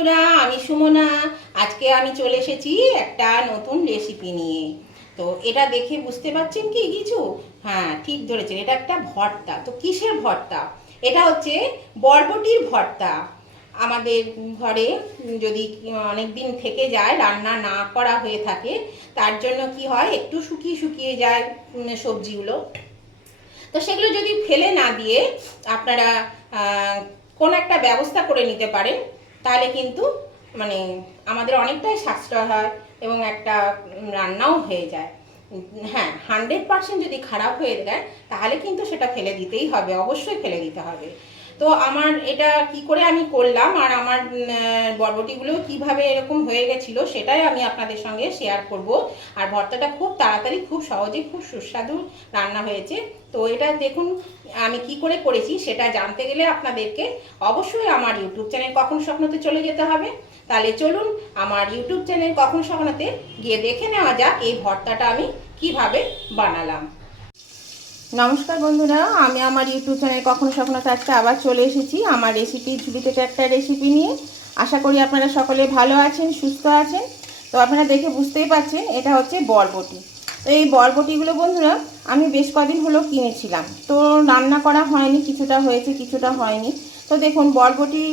বন্ধুরা, আমি সুমনা। আজকে আমি চলে এসেছি একটা নতুন রেসিপি নিয়ে। তো এটা দেখে বুঝতে পারছেন কি কিছু? হ্যাঁ ঠিক ধরেছেন, এটা একটা ভর্তা। তো কিসের ভর্তা? এটা হচ্ছে বরবটির ভর্তা। আমাদের ঘরে যদি অনেক দিন থেকে যায়, রান্না না করা হয়ে থাকে, তার জন্য কি হয়? একটু শুকিয়ে শুকিয়ে যায় সবজিগুলো। তো সেগুলো যদি ফেলে না দিয়ে আপনারা কোনো একটা ব্যবস্থা করে নিতে পারেন। তাহলে কিন্তু মানে আমাদের অনেকটাই সাশ্রয় হয় এবং একটা রান্নাও হয়ে যায়। হ্যাঁ হান্ড্রেড পার্সেন্ট যদি খারাপ হয়ে যায়, তাহলে কিন্তু সেটা ফেলে দিতেই হবে, অবশ্যই ফেলে দিতে হবে। তো আমার এটা কি করে আমি করলাম আর আমার বরবটিগুলো কীভাবে এরকম হয়ে গেছিল সেটাই আমি আপনাদের সঙ্গে শেয়ার করব। আর ভর্তাটা খুব তাড়াতাড়ি, খুব সহজে, খুব সুস্বাদু রান্না হয়েছে। তো এটা দেখুন, আমি কি করে করেছি সেটা জানতে গেলে আপনাদেরকে অবশ্যই আমার ইউটিউব চ্যানেল কখন স্বপ্নতে চলে যেতে হবে। তাহলে চলুন আমার ইউটিউব চ্যানেল কখন স্বপ্নতে গিয়ে দেখে নেওয়া যাক এই ভর্তাটা আমি কীভাবে বানালাম। নমস্কার বন্ধুরা, আমি আমার ইউটিউব চ্যানেল কখনো সখনো আজকে আবার চলে এসেছি। আমার রেসিপি ঝুড়ি থেকে একটা রেসিপি নিয়ে। আশা করি আপনারা সকলে ভালো আছেন, সুস্থ আছেন। তো আপনারা দেখে বুঝতেই পারছেন, এটা হচ্ছে বরবটি। তো এই বরবটিগুলো বন্ধুরা, আমি বেশ কদিন হলো কিনেছিলাম। তো রান্না করা হয়নি, কিছুটা হয়েছে, কিছুটা হয়নি। তো দেখুন, বরবটি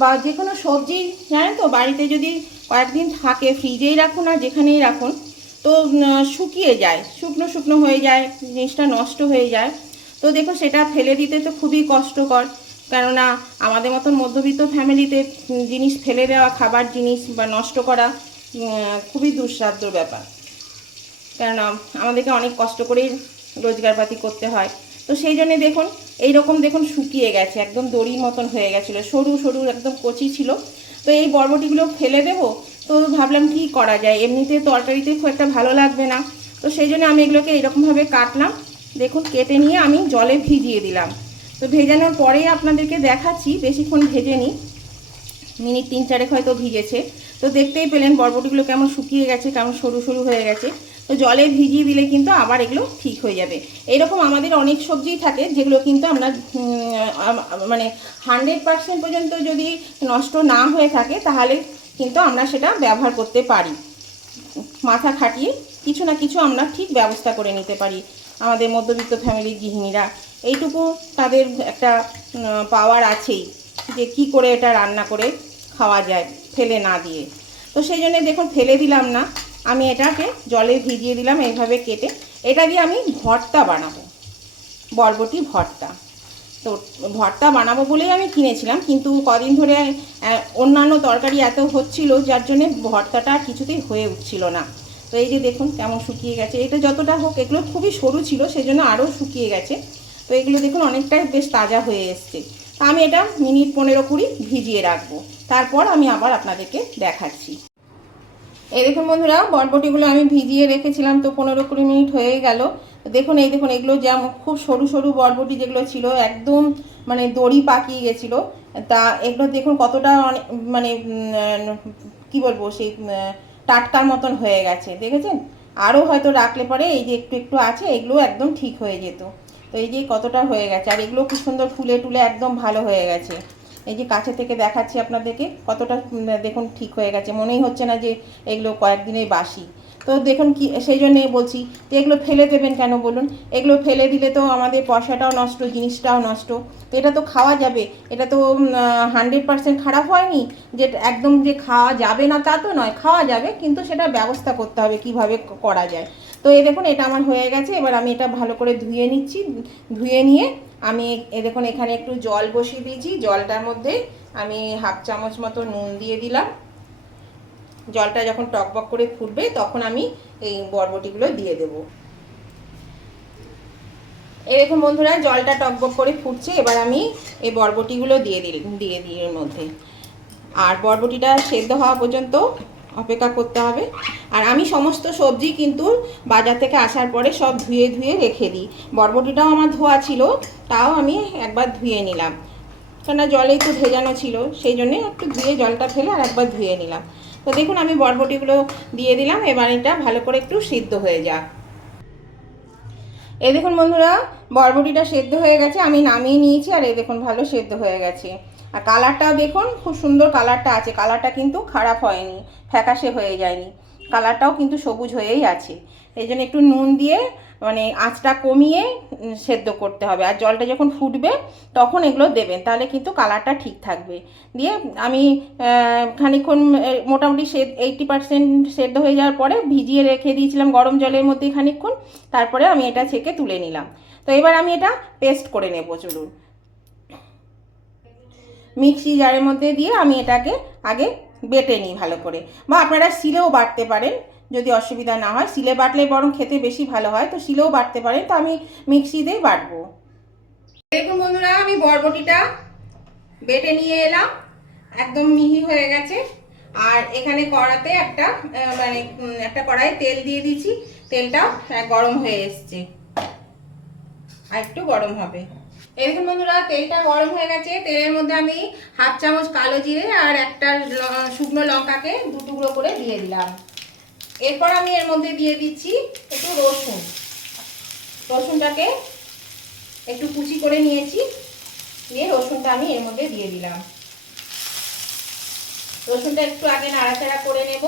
বা যে কোনো সবজি, জানেন তো, বাড়িতে যদি কয়েকদিন থাকে, ফ্রিজেই রাখুন আর যেখানেই রাখুন তো শুকিয়ে যায়, শুকনো শুকনো হয়ে যায়, জিনিসটা নষ্ট হয়ে যায়। তো দেখো, সেটা ফেলে দিতে তো খুবই কষ্টকর। কেননা, আমাদের মতন মধ্যবিত্ত ফ্যামিলিতে জিনিস ফেলে দেওয়া, খাবার জিনিস বা নষ্ট করা খুবই দুঃসাধ্য ব্যাপার। কেননা, আমাদেরকে অনেক কষ্ট করেই রোজগারপাতি করতে হয়। তো সেই জন্যে দেখুন এই রকম দেখুন শুকিয়ে গেছে, একদম দড়ির মতন হয়ে গেছিল, সরু সরু একদম কচি ছিল। তো এই বরবটিগুলো ফেলে দেবো তো ভাবলাম কি করা যায়? এমনিতে তরকারিতে খুব একটা ভালো লাগবে না। তো সেই জন্য আমি এগুলোকে এরকমভাবে কাটলাম। দেখুন, কেটে নিয়ে আমি জলে ভিজিয়ে দিলাম। তো ভেজানোর পরেই আপনাদেরকে দেখাচ্ছি, বেশিক্ষণ ভেজে নিই মিনিট তিন চারেক হয়তো ভিজেছে। তো দেখতেই পেলেন বরবটিগুলো কেমন শুকিয়ে গেছে, কেমন সরু সরু হয়ে গেছে। তো জলে ভিজিয়ে দিলে কিন্তু আবার এগুলো ঠিক হয়ে যাবে। এরকম আমাদের অনেক সবজিই থাকে, যেগুলো কিন্তু আমরা মানে হান্ড্রেড পার্সেন্ট পর্যন্ত যদি নষ্ট না হয়ে থাকে, তাহলে কিন্তু আমরা সেটা ব্যবহার করতে পারি। মাথা খাটিয়ে কিছু না কিছু আমরা ঠিক ব্যবস্থা করে নিতে পারি। আমাদের মধ্যবিত্ত ফ্যামিলির গৃহিণীরা। এইটুকু তাদের একটা পাওয়ার আছেই যে কি করে এটা রান্না করে খাওয়া যায়, ফেলে না দিয়ে। তো সেই জন্য দেখুন, ফেলে দিলাম না। আমি এটাকে জলে ভিজিয়ে দিলাম, এইভাবে কেটে। এটা দিয়ে আমি ভর্তা বানাবো। বরবটি ভর্তা। তো ভর্তা বানাবো বলেই আমি কিনেছিলাম, কিন্তু কদিন ধরে অন্যান্য তরকারি এত হচ্ছিল, যার জন্যে ভর্তাটা কিছুতেই হয়ে উঠছিল না। তো এই যে দেখুন কেমন শুকিয়ে গেছে। এটা যতটা হোক, এগুলো খুবই সরু ছিল সেই জন্য আরও শুকিয়ে গেছে। তো এগুলো দেখুন অনেকটাই বেশ তাজা হয়ে এসছে। তা আমি এটা মিনিট পনেরো কুড়ি ভিজিয়ে রাখব। তারপর আমি আবার আপনাদেরকে দেখাচ্ছি। এই দেখুন বন্ধুরা, বরবটিগুলো আমি ভিজিয়ে রেখেছিলাম, তো পনেরো কুড়ি মিনিট হয়ে গেল। দেখুন, এই দেখুন, এগুলো যেমন খুব সরু সরু বরবটি যেগুলো ছিল, একদম মানে দড়ি পাকিয়ে গেছিল। তা এগুলো দেখুন কতটা অনে- মানে কি বলব, সেই টাটকার মতন হয়ে গেছে, দেখেছেন? আরও হয়তো রাখলে পরে এই যে একটু একটু আছে, এগুলো একদম ঠিক হয়ে যেত। তো এই যে কতটা হয়ে গেছে, আর এগুলো খুব সুন্দর ফুলে টুলে একদম ভালো হয়ে গেছে। এই যে কাছে থেকে দেখাচ্ছি আপনাদেরকে, কতটা দেখুন ঠিক হয়ে গেছে। মনেই হচ্ছে না যে এগুলো কয়েকদিনের বাসি। তো দেখুন কি, সেই জন্যে বলছি যে এগুলো ফেলে দেবেন কেন বলুন? এগুলো ফেলে দিলে তো আমাদের পয়সাটাও নষ্ট, জিনিসটাও নষ্ট। তো এটা তো খাওয়া যাবে, এটা তো হান্ড্রেড পার্সেন্ট খারাপ হয়নি। যে একদম যে খাওয়া যাবে না তা তো নয়, খাওয়া যাবে, কিন্তু সেটা ব্যবস্থা করতে হবে কীভাবে করা যায়। তো এই দেখুন, এটা আমার হয়ে গেছে, এবার আমি এটা ভালো করে ধুয়ে নিচ্ছি, ধুয়ে নিয়ে আমি এ দেখুন, এখানে একটু জল বসিয়ে দিয়েছি, জলটার মধ্যে আমি হাফ চামচ মতো নুন দিয়ে দিলাম। জলটা যখন টকবক করে ফুটবে, তখন আমি এই বরবটিগুলো দিয়ে দেব। দেখুন বন্ধুরা, জলটা টকবক করে ফুটছে, এবার আমি এই বরবটিগুলো দিয়ে দিল, দিয়ে দিই এর মধ্যে। আর বরবটিটা সেদ্ধ হওয়া পর্যন্ত অপেক্ষা করতে হবে। আর আমি সমস্ত সবজি কিন্তু বাজার থেকে আসার পরে সব ধুয়ে ধুয়ে রেখে দিই। বরবটিটাও আমার ধোয়া ছিল, তাও আমি একবার ধুয়ে নিলাম। কেননা জলেই তো ভেজানো ছিল, সেই জন্যে একটু ধুয়ে জলটা ফেলে আর একবার ধুয়ে নিলাম। তো দেখুন, আমি বরবটিগুলো দিয়ে দিলাম। এবার এটা ভালো করে একটু সিদ্ধ হয়ে যাক। এ দেখুন বন্ধুরা, বরবটিটা সেদ্ধ হয়ে গেছে, আমি নামিয়ে নিয়েছি, আর এ দেখুন, ভালো সেদ্ধ হয়ে গেছে। আর কালারটাও দেখুন, খুব সুন্দর কালারটা আছে। কালারটা কিন্তু খারাপ হয়নি, ফ্যাকাশে হয়ে যায়নি। কালারটাও কিন্তু সবুজ হয়েই আছে। এই জন্য একটু নুন দিয়ে মানে আঁচটা কমিয়ে সেদ্ধ করতে হবে। আর জলটা যখন ফুটবে তখন এগুলো দেবেন। তাহলে কিন্তু কালারটা ঠিক থাকবে। দিয়ে আমি আহ, খানিকক্ষণ মোটামুটি সে এইটটি পার্সেন্ট সেদ্ধ হয়ে যাওয়ার পরে ভিজিয়ে রেখে দিয়েছিলাম গরম জলের মধ্যে খানিকক্ষণ। তারপরে আমি এটা ছেঁকে তুলে নিলাম। তো এবার আমি এটা পেস্ট করে নেব চলুন। মিক্সি জারের মধ্যে দিয়ে আমি এটাকে আগে বেটে নিই ভালো করে। বা আপনারা শিলেও বাটতে পারেন। যদি অসুবিধা না হয়। শিলে বাটলে বরং খেতে বেশি ভালো হয়। তো শিলেও বাটতে পারেন। তো আমি মিক্সি মিক্সিতেই বাটবো। দেখুন বন্ধুরা, আমি বরবটিটা বেটে নিয়ে এলাম। একদম মিহি হয়ে গেছে। আর এখানে কড়াতে একটা মানে একটা কড়াইয়ে তেল দিয়ে দিয়েছি। তেলটা গরম হয়ে এসছে। আর একটু গরম হবে। এরকম বন্ধুরা, তেলটা গরম হয়ে গেছে। তেলের মধ্যে আমি হাফ চামচ কালো জিরে আর একটা শুকনো লঙ্কাকে দু টুকরো করে দিয়ে দিলাম। এরপর আমি এর মধ্যে দিয়ে দিচ্ছি একটু রসুন। রসুনটাকে একটু কুচি করে নিয়েছি, দিয়ে রসুনটা আমি এর মধ্যে দিয়ে দিলাম। রসুনটা একটু আগে নাড়াচাড়া করে নেব।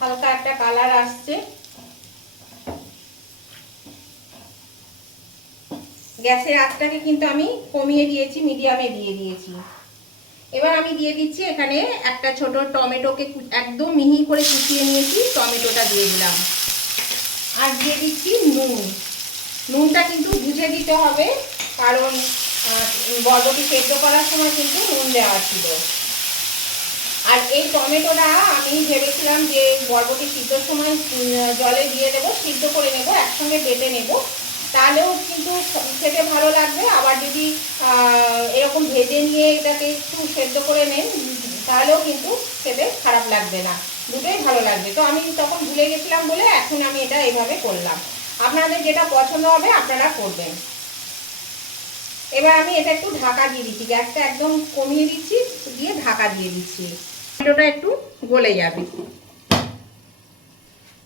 হালকা একটা কালার আসছে। গ্যাসের আঁচটাকে কিন্তু আমি কমিয়ে দিয়েছি, মিডিয়ামে দিয়ে দিয়েছি। এবার আমি দিয়ে দিচ্ছি এখানে একটা ছোট টমেটোকে একদম মিহি করে কুচিয়ে নিয়েছি টমেটোটা দিয়ে দিলাম। আর দিয়ে দিচ্ছি নুন। নুনটা কিন্তু বুঝে দিতে হবে কারণ আহ, বরবটি সেদ্ধ করার সময় কিন্তু নুন দেওয়া ছিল। আর এই টমেটোটা আমি ভেবেছিলাম যে বরবটি সিদ্ধর সময় জলে দিয়ে দেবো সিদ্ধ করে নেব একসঙ্গে বেটে নেব। তাহলেও কিন্তু খেতে ভালো লাগবে। আবার যদি এরকম ভেজে নিয়ে এটাকে একটু সেদ্ধ করে নেন, তাহলেও কিন্তু খেতে খারাপ লাগবে না। দুটোই ভালো লাগবে। তো আমি তখন ভুলে গেছিলাম বলে এখন আমি এটা এভাবে করলাম। আপনাদের যেটা পছন্দ হবে আপনারা করবেন। এবার আমি এটা একটু ঢাকা দিয়ে দিচ্ছি। গ্যাসটা একদম কমিয়ে দিচ্ছি, দিয়ে ঢাকা দিয়ে দিচ্ছি। টমেটোটা একটু গলে যাবে।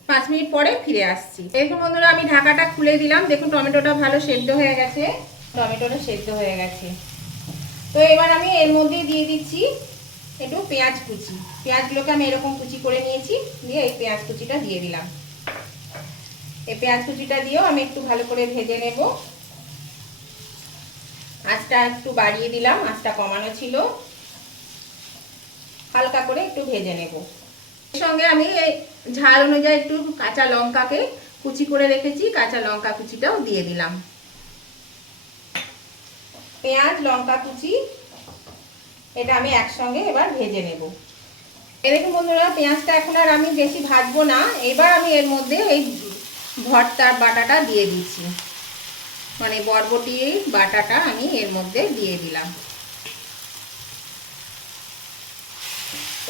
পাঁচ মিনিট পরে ফিরে আসছি। দেখুন বন্ধুরা, আমি ঢাকাটা খুলে দিলাম। দেখুন, টমেটোটা ভালো সেদ্ধ হয়ে গেছে। টমেটোটা সেদ্ধ হয়ে গেছে। তো এবার আমি এর মধ্যে দিয়ে দিচ্ছি একটু পেঁয়াজ কুচি। পেঁয়াজগুলোকে আমি এরকম কুচি করে নিয়েছি, দিয়ে এই পেঁয়াজ কুচিটা দিয়ে দিলাম। এই পেঁয়াজ কুচিটা দিয়েও আমি একটু ভালো করে ভেজে নেব। আঁচটা একটু বাড়িয়ে দিলাম, আঁচটা কমানো ছিল। হালকা করে একটু ভেজে নেব। সঙ্গে আমি এই ঝাল অনুযায়ী একটু কাঁচা লঙ্কাকে কুচি করে রেখেছি, কাঁচা লঙ্কা কুচিটাও দিয়ে দিলাম। পেঁয়াজ, লঙ্কা কুচি, এটা আমি একসঙ্গে এবার ভেজে নেব। এরকম বন্ধুরা, পেঁয়াজটা এখন আর আমি বেশি ভাজবো না, এবার আমি এর মধ্যে এই ভর্তার বাটাটা দিয়ে দিচ্ছি। মানে বরবটির বাটাটা আমি এর মধ্যে দিয়ে দিলাম।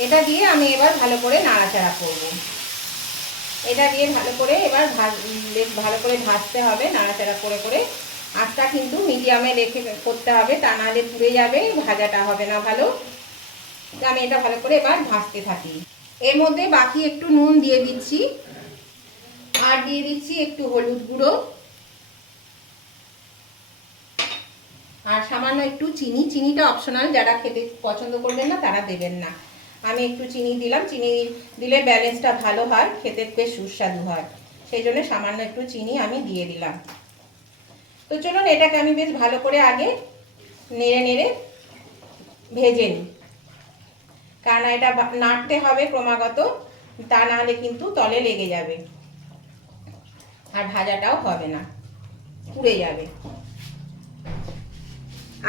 এটা দিয়ে আমি এবার ভালো করে নাড়াচাড়া করব। এটা দিয়ে ভালো করে এবার বেশ ভালো করে ভাজতে হবে, নাড়াচাড়া করে করে। আঁচটা কিন্তু মিডিয়ামে রেখে করতে হবে, তা নাহলে পুড়ে যাবে, ভাজাটা হবে না ভালো। আমি এটা ভালো করে এবার ভাজতে থাকি। এর মধ্যে বাকি একটু নুন দিয়ে দিচ্ছি। আর দিয়ে দিচ্ছি একটু হলুদ গুঁড়ো। আর সামান্য একটু চিনি। চিনিটা অপশনাল, যারা খেতে পছন্দ করবেন না, তারা দেবেন না। আমি একটু চিনি দিলাম। চিনি দিলে ব্যালেন্সটা ভালো হয়, খেতে বেশ সুস্বাদু হয়। সেই জন্য সামান্য একটু চিনি আমি দিয়ে দিলাম। তো চলুন এটাকে আমি বেশ ভালো করে আগে নেড়ে নেড়ে ভেজে নিই। কারণ এটা নাড়তে হবে ক্রমাগত, তা না হলে কিন্তু তলে লেগে যাবে। আর ভাজাটাও হবে না, পুড়ে যাবে।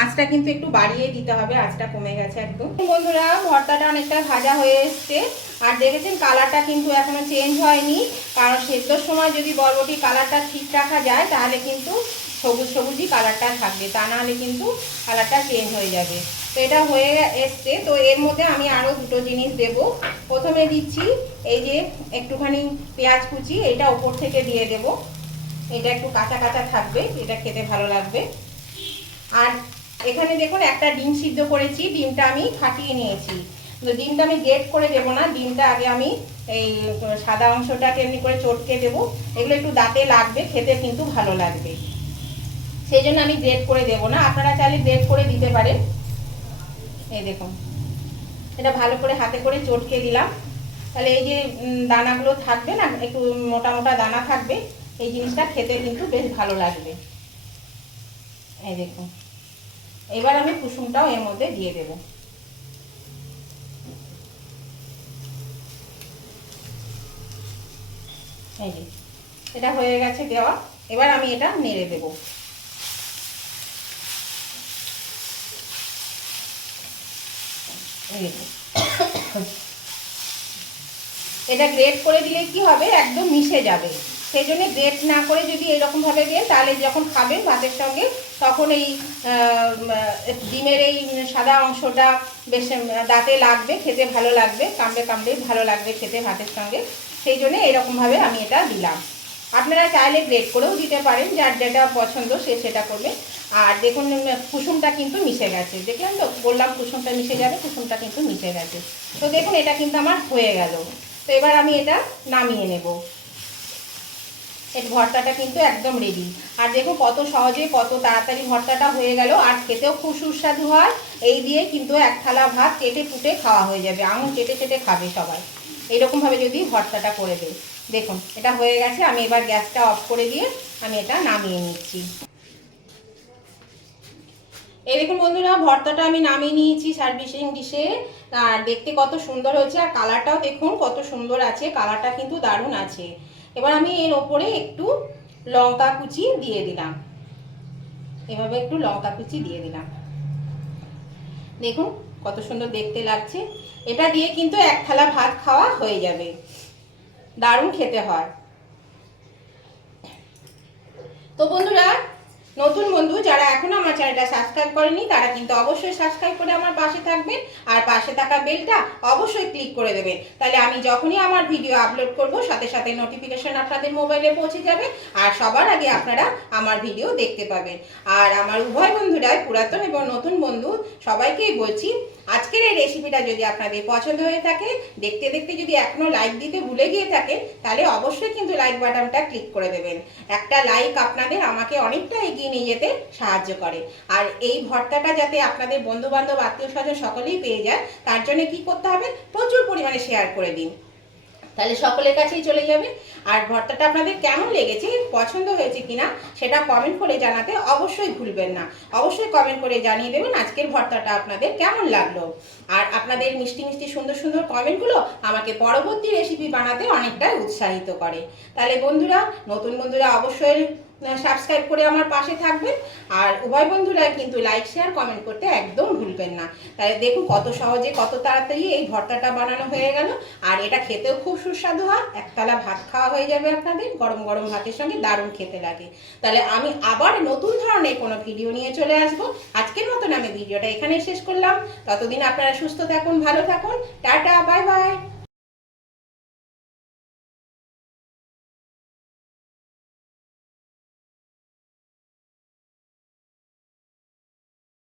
আঁচটা কিন্তু একটু বাড়িয়ে দিতে হবে, আঁচটা কমে গেছে একদম। বন্ধুরা, ভর্তাটা অনেকটা ভাজা হয়ে এসছে। আর দেখেছেন, কালারটা কিন্তু এখনও চেঞ্জ হয়নি। কারণ সেদ্ধর সময় যদি বরবটি কালারটা ঠিক রাখা যায়, তাহলে কিন্তু সবুজ সবুজই কালারটা থাকবে। তা নাহলে কিন্তু কালারটা চেঞ্জ হয়ে যাবে। তো এটা হয়ে এসছে। তো এর মধ্যে আমি আরও দুটো জিনিস দেব। প্রথমে দিচ্ছি এই যে একটুখানি পেঁয়াজ কুচি, এটা ওপর থেকে দিয়ে দেব। এটা একটু কাঁচা কাঁচা থাকবে, এটা খেতে ভালো লাগবে। আর এখানে দেখুন একটা ডিম সিদ্ধ করেছি, ডিমটা আমি ফাটিয়ে নিয়েছি। তো ডিমটা আমি গ্রেট করে দেবো না, ডিমটা আগে আমি এই, সাদা অংশটাকে এমনি করে চটকে দেবো। এগুলো একটু দাঁতে লাগবে, খেতে কিন্তু ভালো লাগবে। সেই জন্য আমি গ্রেট করে দেবো না, আপনারা চাইলে গ্রেট করে দিতে পারেন। এই দেখুন, এটা ভালো করে হাতে করে চটকে দিলাম। তাহলে এই যে দানাগুলো থাকবে না, একটু মোটা মোটা দানা থাকবে, এই জিনিসটা খেতে কিন্তু বেশ ভালো লাগবে। এই দেখুন। এবার আমি কুসুমটাও এর মধ্যে দিয়ে দেব। এই যে, এটা হয়ে গেছে দেওয়া। এবার আমি এটা নেড়ে দেবো। এটা গ্রেট করে দিলে কি হবে? একদম মিশে যাবে। সেই জন্য গ্রেট না করে যদি এরকমভাবে দিয়ে, তাহলে যখন খাবেন ভাতের সঙ্গে তখন এই ডিমের এই সাদা অংশটা বেশ দাঁতে লাগবে, খেতে ভালো লাগবে, কামড়ে কামড়ে ভালো লাগবে খেতে ভাতের সঙ্গে। সেই জন্য এরকমভাবে আমি এটা দিলাম। আপনারা চাইলে গ্রেট করেও দিতে পারেন, যার যেটা পছন্দ সে সেটা করবে। আর দেখুন কুসুমটা কিন্তু মিশে গেছে। দেখলেন তো? বললাম কুসুমটা মিশে যাবে, কুসুমটা কিন্তু মিশে গেছে। তো দেখুন, এটা কিন্তু আমার হয়ে গেল। তো এবার আমি এটা নামিয়ে নেব। এর ভর্তাটা কিন্তু একদম রেডি আর দেখুন কত সহজে, কত তাড়াতাড়ি ভর্তাটা হয়ে গেল। আর খেতেও খুব সুস্বাদু হয়। এই দিয়ে কিন্তু এক থালা ভাত কেটে পুটে খাওয়া হয়ে যাবে। আঙুল কেটে চেটে খাবে সবাই। এইরকমভাবে যদি ভর্তাটা করে দেয় দেখুন, এটা হয়ে গেছে। আমি এবার গ্যাসটা অফ করে দিয়ে আমি এটা নামিয়ে নিচ্ছি। এই দেখুন বন্ধুরা, ভর্তাটা আমি নামিয়ে নিয়েছি সার্ভিসিং ডিশে। আর দেখতে কত সুন্দর হয়েছে। আর কালারটাও দেখুন, কত সুন্দর আছে। কালারটা কিন্তু দারুণ আছে। এবার আমি এর ওপরে একটু লঙ্কা কুচি দিয়ে দিলাম। এভাবে একটু লঙ্কা কুচি দিয়ে দিলাম। দেখুন, কত সুন্দর দেখতে লাগছে। এটা দিয়ে কিন্তু এক থালা ভাত খাওয়া হয়ে যাবে। দারুণ খেতে হয়। তো বন্ধুরা নতুন বন্ধু যারা এখনও আমার চ্যানেলটা সাবস্ক্রাইব করেনি, তারা কিন্তু অবশ্যই সাবস্ক্রাইব করে আমার পাশে থাকবেন। আর পাশে থাকা বেলটা অবশ্যই ক্লিক করে দেবেন। তাহলে আমি যখনই আমার ভিডিও আপলোড করব, সাথে সাথে নোটিফিকেশন আপনাদের মোবাইলে পৌঁছে যাবে আর সবার আগে আপনারা আমার ভিডিও দেখতে পাবেন। আর আমার উভয় বন্ধুরাই পুরাতন এবং নতুন বন্ধু, সবাইকেই বলছি, আজকের এই রেসিপিটা যদি আপনাদের পছন্দ হয়ে থাকে, দেখতে দেখতে যদি এখনও লাইক দিতে ভুলে গিয়ে থাকেন তাহলে অবশ্যই কিন্তু লাইক বাটনটা ক্লিক করে দেবেন। একটা লাইক আপনাদের আমাকে অনেকটা এগিয়ে নিয়ে যেতে সাহায্য করে। আর এই ভর্তাটা যাতে আপনাদের বন্ধু বান্ধব আত্মীয় স্বজন সকলেই পেয়ে যায়, তার জন্য কি করতে হবে? প্রচুর পরিমাণে শেয়ার করে দিন। তাহলে সকলের কাছেই চলে যাবে। আর ভর্তাটা আপনাদের কেমন লেগেছে, পছন্দ হয়েছে কিনা, সেটা কমেন্ট করে জানাতে অবশ্যই ভুলবেন না। অবশ্যই কমেন্ট করে জানিয়ে দেবেন আজকের ভর্তাটা আপনাদের কেমন লাগল। আর আপনাদের মিষ্টি মিষ্টি সুন্দর সুন্দর কমেন্টগুলো আমাকে পরবর্তী রেসিপি বানাতে অনেকটাই উৎসাহিত করে। তাহলে বন্ধুরা, নতুন বন্ধুরা অবশ্যই সাবস্ক্রাইব করে আমার পাশে থাকবেন। আর উভয় বন্ধুরা কিন্তু লাইক শেয়ার কমেন্ট করতে একদম ভুলবেন না। তাহলে দেখুন কত সহজে, কত তাড়াতাড়ি এই ভর্তাটা বানানো হয়ে গেল। আর এটা খেতেও খুব সুস্বাদু হয়। একতলা ভাত খাওয়া হয়ে যাবে আপনাদের। গরম গরম ভাতের সঙ্গে দারুণ খেতে লাগে। তাহলে আমি আবার নতুন ধরনের কোনো ভিডিও নিয়ে চলে আসব। আজকের মতন আমি ভিডিওটা এখানেই শেষ করলাম। ততদিন আপনারা সুস্থ থাকুন, ভালো থাকুন। Tata bye bye